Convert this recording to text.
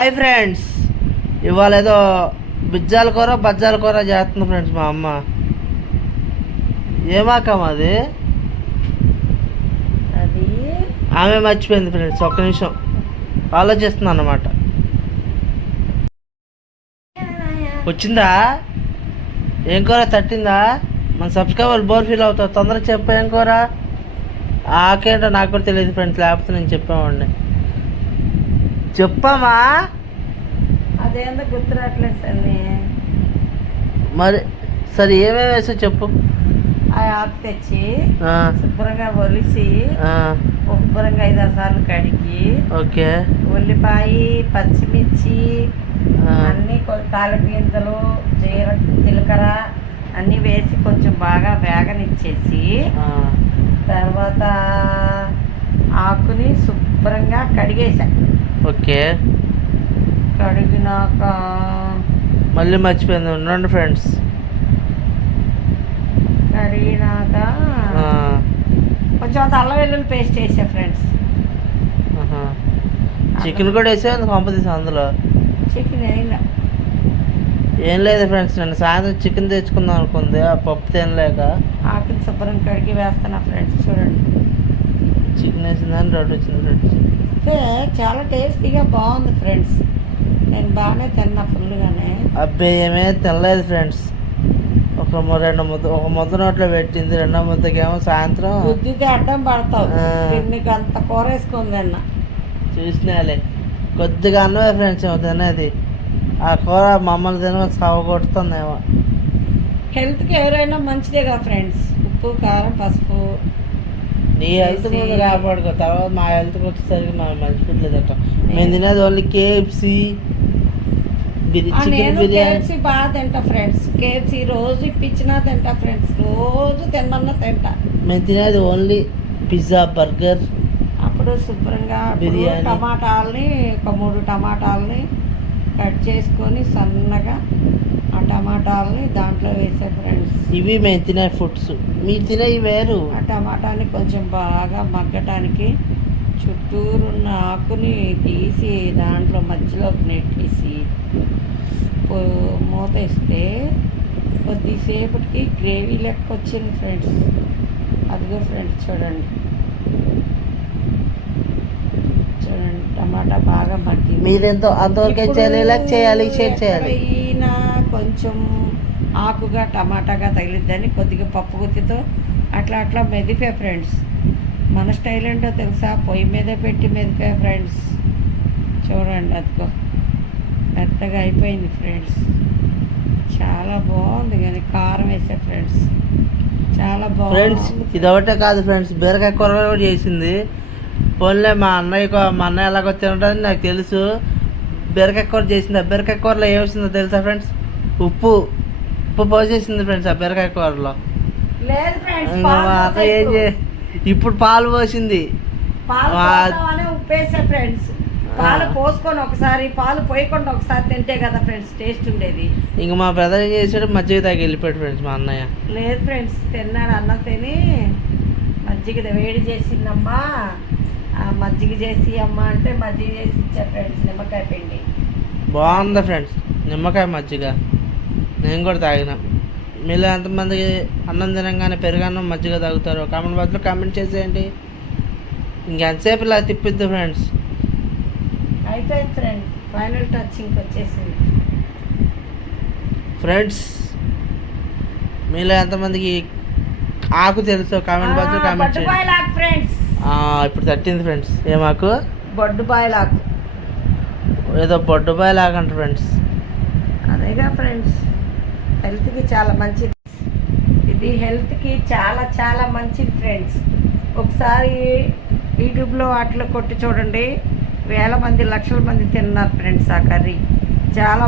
Hi friends, ఇవాళ ఏదో బజ్జాల కూర చేస్తుంది ఫ్రెండ్స్ మా అమ్మ. ఏమాకం అది ఆమె మర్చిపోయింది ఫ్రెండ్స్. ఒక్క నిమిషం ఆలోచిస్తున్నాను అన్నమాట. వచ్చిందా? ఏం కూర తట్టిందా? మన సబ్స్క్రైబర్ బోర్ ఫీల్ అవుతారు. తొందరగా చెప్పా ఏం కూర. ఆకేంటో నాకు కూడా తెలియదు ఫ్రెండ్స్, లేకపోతే నేను చెప్పామండి. చెప్పామా? అదేందో గుర్తురాట్లేదు సార్. మరి సరే ఏమేమి వేసా చెప్పు. ఆ ఆకు తెచ్చి శుభ్రంగా ఒలిసి శుభ్రంగా 5-6 సార్లు కడిగి, ఓకే, ఉల్లిపాయ, పచ్చిమిర్చి అన్నీ తాలింపు గింజలు, జీలకర్ర అన్నీ వేసి కొంచెం బాగా వేగనిచ్చేసి తర్వాత ఆకుని శుభ్రంగా కడిగేసా. ఓకే, కడిగినాక మళ్ళీ మర్చిపోయింది. ఉండండి ఫ్రెండ్స్. కడిగినాక కొంచెం అంత అల్లం వెల్లుల్లి పేస్ట్ వేసా ఫ్రెండ్స్. చికెన్ కూడా వేసా పంపదీసా అందులో. చికెన్ వేయలే. ఏం లేదు ఫ్రెండ్స్, నేను సాయంత్రం చికెన్ తెచ్చుకుందాం అనుకుంది, ఆ పప్పు తినలేక ఆకుని శుభ్రం కడిగి వేస్తున్నా ఫ్రెండ్స్. చూడండి, చికెన్ వేసిందని రెడ్ వచ్చింది ఫ్రెండ్స్. అయితే చాలా టేస్టీగా బాగుంది ఫ్రెండ్స్. నేను బాగానే తిన్నా ఫుల్గానే. అబ్బాయి ఏమే తినలేదు ఫ్రెండ్స్. ఒక ముద్ద నోట్లో పెట్టింది, రెండో ముద్దకేమో సాయంత్రం బుద్ధితే అడ్డం పడతావు. నీకు అంత కూర వేసుకుంది అన్న చూసినాలే. కొద్దిగా అన్నమే ఫ్రెండ్స్ ఏమో తినేది. ఆ కూర మమ్మల్ని తిన సవగొడుతుందేమో. హెల్త్కి ఎవరైనా మంచిదే కదా ఫ్రెండ్స్. ఉప్పు, కారం, పసుపు. నీ హెల్త్ ముందు కాపాడుకో, తర్వాత మా హెల్త్కి వచ్చేసరికి మా మంచి ఫుడ్ లేదట. మేము తినేది only KFC, chicken biryani. KFC బాగా తింటా ఫ్రెండ్స్. కేఎఫ్సి రోజు ఇప్పించినా తింటా ఫ్రెండ్స్. రోజు తినమన్నా తింటా. మేము తినేది ఓన్లీ పిజ్జా, బర్గర్. అప్పుడు శుభ్రంగా బిర్యానీ. టమాటాలని ఒక 3 టమాటాలని కట్ చేసుకొని సన్నగా ఆ టమాటాలని దాంట్లో వేసే ఫ్రెండ్స్. ఇవి మేము తినే ఫుడ్స్, మీరు తినేవి వేరు. ఆ టమాటాని కొంచెం బాగా మగ్గటానికి చుట్టూరున్న ఆకుని తీసి దాంట్లో మధ్యలోకి నెట్టేసి మూత వేస్తే కొద్దిసేపటికి గ్రేవీ లెక్క వచ్చింది ఫ్రెండ్స్. అదిగో ఫ్రెండ్స్ చూడండి, చూడండి టమాటా బాగా మగ్గింది. మీరెంతో అంతవరకు చేయాలి, షేర్ చేయాలి. అయినా కొంచెం ఆకుగా టమాటాగా తగిలిద్దని కొద్దిగా పప్పు గుత్తితో అట్లా మెదిపే ఫ్రెండ్స్. మన స్టైల్ ఏంటో తెలుసా? పొయ్యి మీద పెట్టి మెదిపే ఫ్రెండ్స్. చూడండి, అదిగో మెత్తగా అయిపోయింది ఫ్రెండ్స్. చాలా బాగుంది. కానీ కారం వేసే ఫ్రెండ్స్, చాలా బాగుంది ఫ్రెండ్స్. ఇది ఒకటే కాదు ఫ్రెండ్స్, బీరకాయ కూర కూడా చేసింది. పోన్లే మా అన్నయ్య ఎలాగో తినడానికి నాకు తెలుసు. బీరకాయ కూర చేసింది. ఆ బీరకాయ కూరలో ఏమొచ్చిందో తెలుసా ఫ్రెండ్స్? ఉప్పు పోసేసింది ఫ్రెండ్స్ ఆ బీరకాయ కూరలో. లేదు ఫ్రెండ్స్, ఇప్పుడు పాలు పోసింది. ఉప్పు వేసా ఫ్రెండ్స్. పాలు పోసుకొని ఒకసారి, పాలు పోయకుండా ఒకసారి తింటే కదా ఫ్రెండ్స్ టేస్ట్ ఉండేది. ఇంక మా బ్రదర్ ఏం చేసాడు, మజ్జిగ తాగి వెళ్ళిపోయాడు ఫ్రెండ్స్ మా అన్నయ్య. లేదు ఫ్రెండ్స్, తిన్నాడు. అన్నం తిని మజ్జిగ వేడి చేసిందమ్మా, మజ్జిగ చేసి అమ్మ అంటే మజ్జిగ చేసి ఇచ్చా ఫ్రెండ్స్. నిమ్మకాయ పిండి బాగుంది ఫ్రెండ్స్, నిమ్మకాయ మజ్జిగ. నేను కూడా తాగిన. మీలో ఎంతమందికి అన్నం తినంగానే పెరుగన్నం మజ్జిగ తాగుతారు? కామెంట్ బాక్స్లో కామెంట్ చేసేయండి. ఇంకెంతసేపు ఇలా తిప్పిద్దు ఫ్రెండ్స్. అయిపోయింది ఫ్రెండ్స్, ఫైనల్ టచింగ్ వచ్చేసింది ఫ్రెండ్స్. మీలో ఎంతమందికి ఆకు తెలుసు కామెంట్ బాక్స్లో కామెంట్ చేయండి ఫ్రెండ్స్. ఇప్పుడు తట్టింది ఫ్రెండ్స్. ఏమాకు? బొడ్డుబాయలాకు. ఏదో బొడ్డుబాయలాకు అంట ఫ్రెండ్స్. అదేగా ఫ్రెండ్స్, హెల్త్కి చాలా మంచిది. ఇది హెల్త్కి చాలా చాలా మంచిది ఫ్రెండ్స్. ఒకసారి యూట్యూబ్లో వాటిలో కొట్టి చూడండి, వేల మంది, లక్షల మంది తిన్నారు ఫ్రెండ్స్ ఆ కర్రీ. చాలా